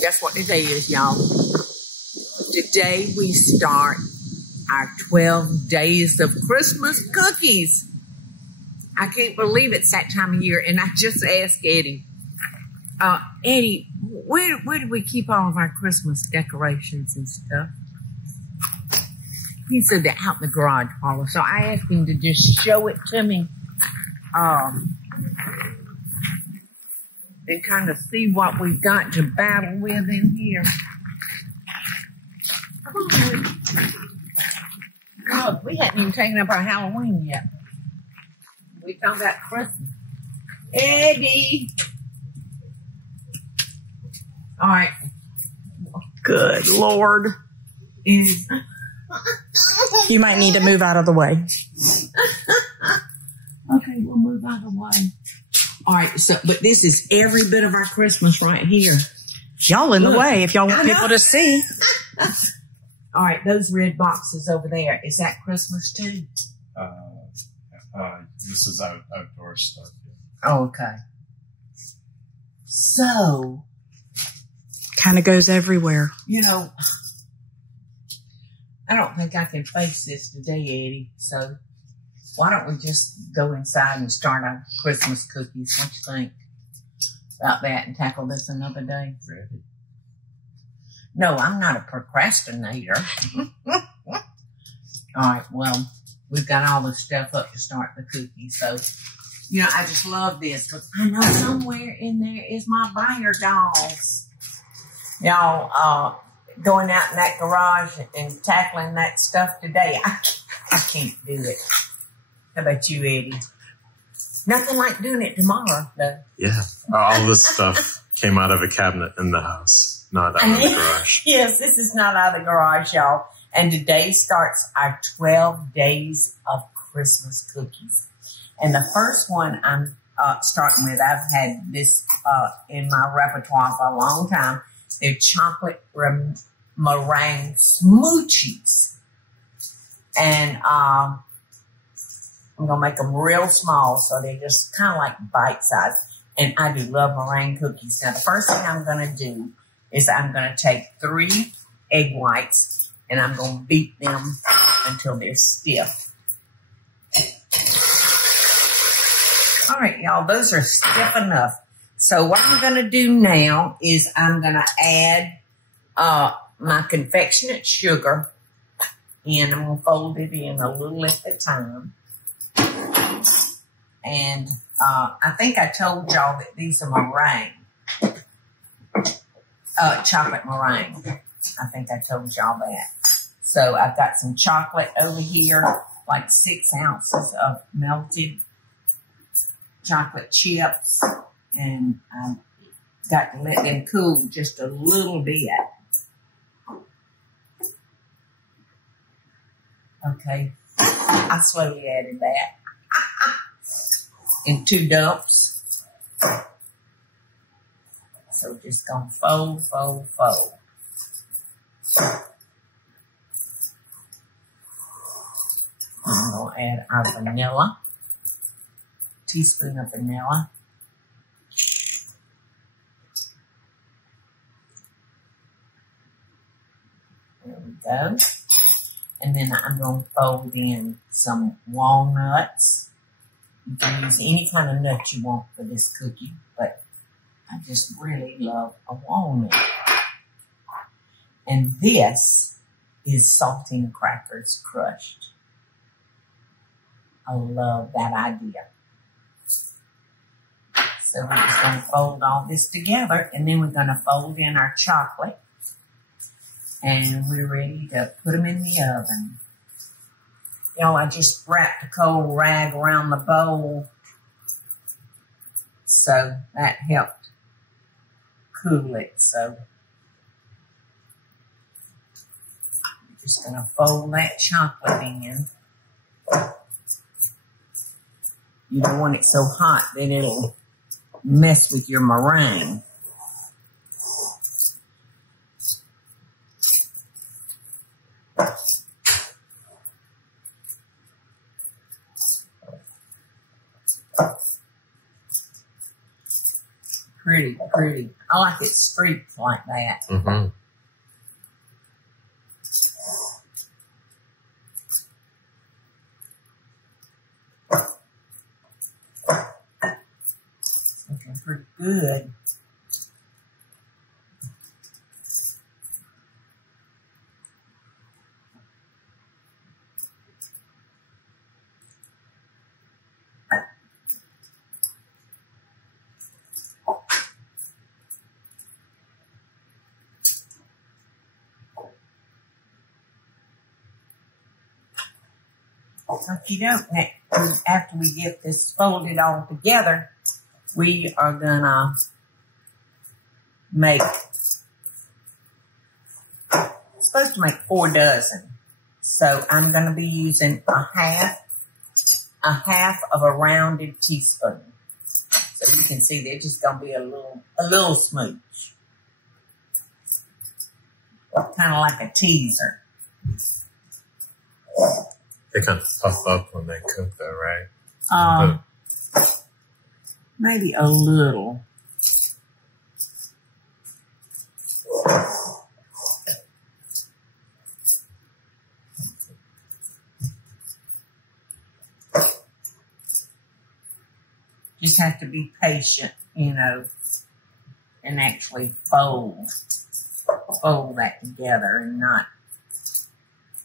Guess what today is, y'all? Today we start our 12 days of Christmas cookies. I can't believe it's that time of year, and I just asked Eddie, Eddie, where do we keep all of our Christmas decorations and stuff? He said they're out in the garage, Paula. So I asked him to just show it to me and kind of see what we've got to battle with in here. Look, we hadn't even taken up our Halloween yet. We talking about Christmas. Eddie! All right. Good Lord. You might need to move out of the way. Okay, we'll move out of the way. All right, so, but this is every bit of our Christmas right here. Y'all in the way if y'all want people to see. All right, those red boxes over there, is that Christmas too? This is outdoor stuff. Oh, okay. So. Kind of goes everywhere. You know, I don't think I can face this today, Eddie. So why don't we just go inside and start our Christmas cookies? What you think about that and tackle this another day? Ready? No, I'm not a procrastinator. All right, well, we've got all the stuff up to start the cookies. So, you know, I just love this. But I know somewhere in there is my Bayer dolls. Y'all, going out in that garage and tackling that stuff today, I can't do it. How about you, Eddie? Nothing like doing it tomorrow, though. Yeah. All this stuff came out of a cabinet in the house, not out of the garage. Yes, this is not out of the garage, y'all. And today starts our 12 days of Christmas cookies. And the first one I'm starting with, I've had this in my repertoire for a long time. They're chocolate meringue smoochies. And I'm going to make them real small, so they're just kind of like bite-sized. And I do love meringue cookies. Now, the first thing I'm going to do is I'm going to take 3 egg whites, and I'm going to beat them until they're stiff. All right, y'all, those are stiff enough. So what I'm going to do now is I'm going to add my confectionate sugar, and I'm going to fold it in a little at a time. And I think I told y'all that these are meringue, chocolate meringue. I think I told y'all that. So I've got some chocolate over here, like 6 ounces of melted chocolate chips. And I've got to let them cool just a little bit. Okay. I slowly added that. In 2 dumps. So just gonna fold. I'm gonna add our vanilla. Teaspoon of vanilla. There we go. And then I'm going to fold in some walnuts. You can use any kind of nut you want for this cookie, but I just really love a walnut. And this is saltine crackers crushed. I love that idea. So we're just going to fold all this together, and then we're going to fold in our chocolate. And we're ready to put them in the oven. Y'all, I just wrapped a cold rag around the bowl. So that helped cool it. So I'm just going to fold that chocolate in. You don't want it so hot that it'll mess with your meringue. Pretty pretty, pretty. I like it streaked like that. Mm-hmm. Looking pretty good. After we get this folded all together, we are gonna make, supposed to make 4 dozen. So I'm gonna be using a half of a rounded teaspoon. So you can see they're just gonna be a little smooch. Kind of like a teaser. They kind of puff up when they cook, though, right? Maybe a little. Just have to be patient, you know, and actually fold that together and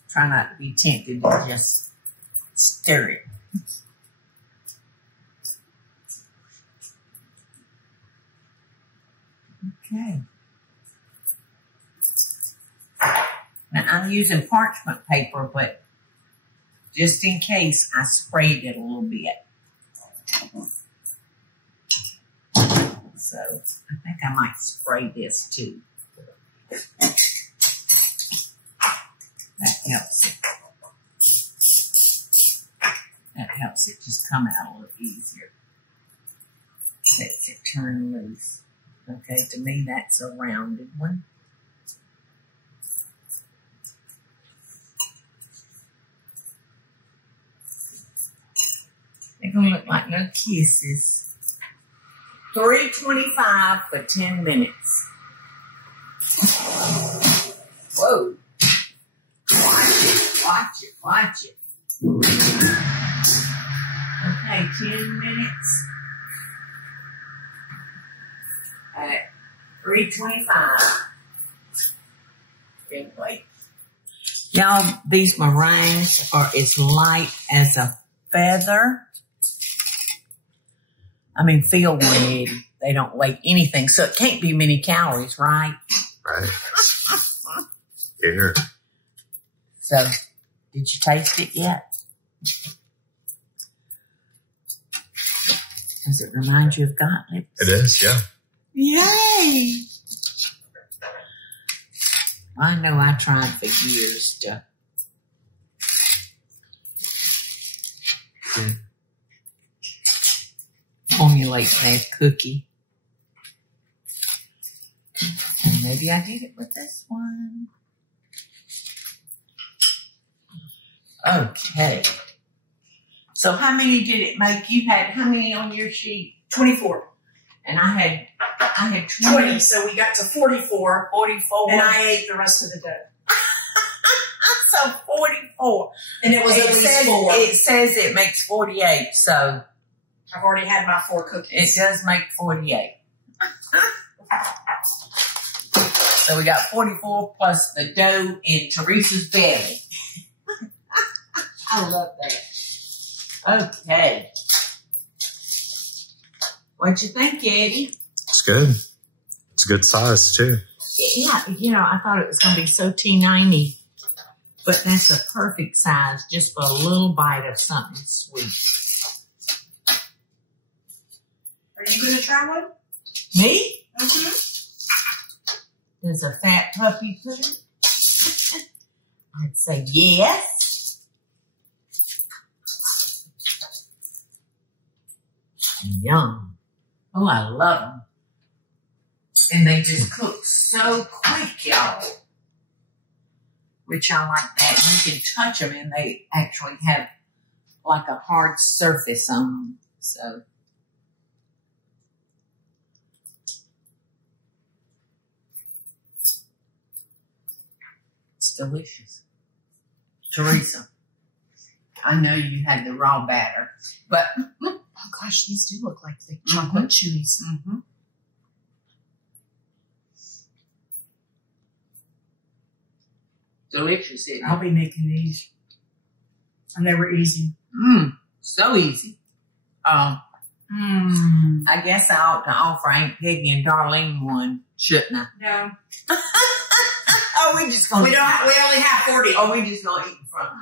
try not to be tempted to just stir it. Okay. Now I'm using parchment paper, but just in case I sprayed it a little bit. So I think I might spray this too. That helps it. That helps it just come out a little easier. Lets it turn loose. Okay, to me that's a rounded one. They're gonna look like little kisses. 325 for 10 minutes. Whoa. Watch it. Okay, 10 minutes at 325. Good wait. Y'all, these meringues are as light as a feather. I mean, feel one, Eddie. They don't weigh anything, so it can't be many calories, right? Right. Here. So, did you taste it yet? Does it remind you of gauntlets? It is, yeah. Yay! I know I tried for years to formulate that cookie. And maybe I did it with this one. Okay. So how many did it make? You had how many on your sheet? 24. And I had 20. So we got to 44. 44. And I ate the rest of the dough. So 44. And it was at least 4. It says it makes 48, so I've already had my 4 cookies. it does make 48. So we got 44 plus the dough in Teresa's belly. I love that. Okay. What'd you think, Eddie? It's good. It's a good size, too. Yeah, you know, I thought it was going to be so T90, but that's a perfect size just for a little bite of something sweet. Are you going to try one? Me? Mm-hmm. Does a fat puppy put it? I'd say yes. Yum. Oh, I love them. And they just cook so quick, y'all. Which I like that. You can touch them and they actually have like a hard surface on them. So. delicious. Teresa, I know you had the raw batter, but Oh gosh, these do look like the chocolate chewies. delicious, isn't I'll it? be making these. And they were easy. So easy. I guess I ought to offer Aunt Peggy and Darlene one, shouldn't I? No. Oh, we just gonna We only have 40. Oh, we just gonna eat in front of them.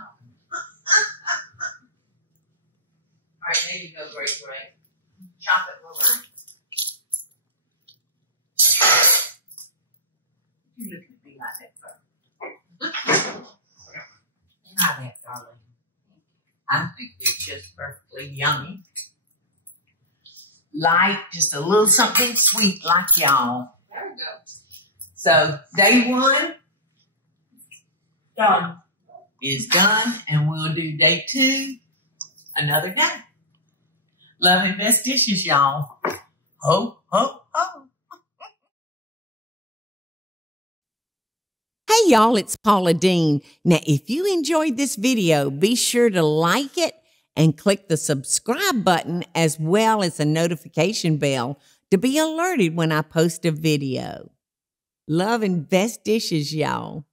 All right, there you go, great. Chocolate meringue. You look at me like that, bro. Not that, darling. I think they're just perfectly yummy. Light, just a little something sweet like y'all. There we go. So, day 1 Done. is done, and we'll do day 2 another day. Love and best dishes, y'all. Ho, ho, ho. Hey y'all, it's Paula Deen. Now, if you enjoyed this video, be sure to like it and click the subscribe button as well as the notification bell to be alerted when I post a video. Love and best dishes, y'all.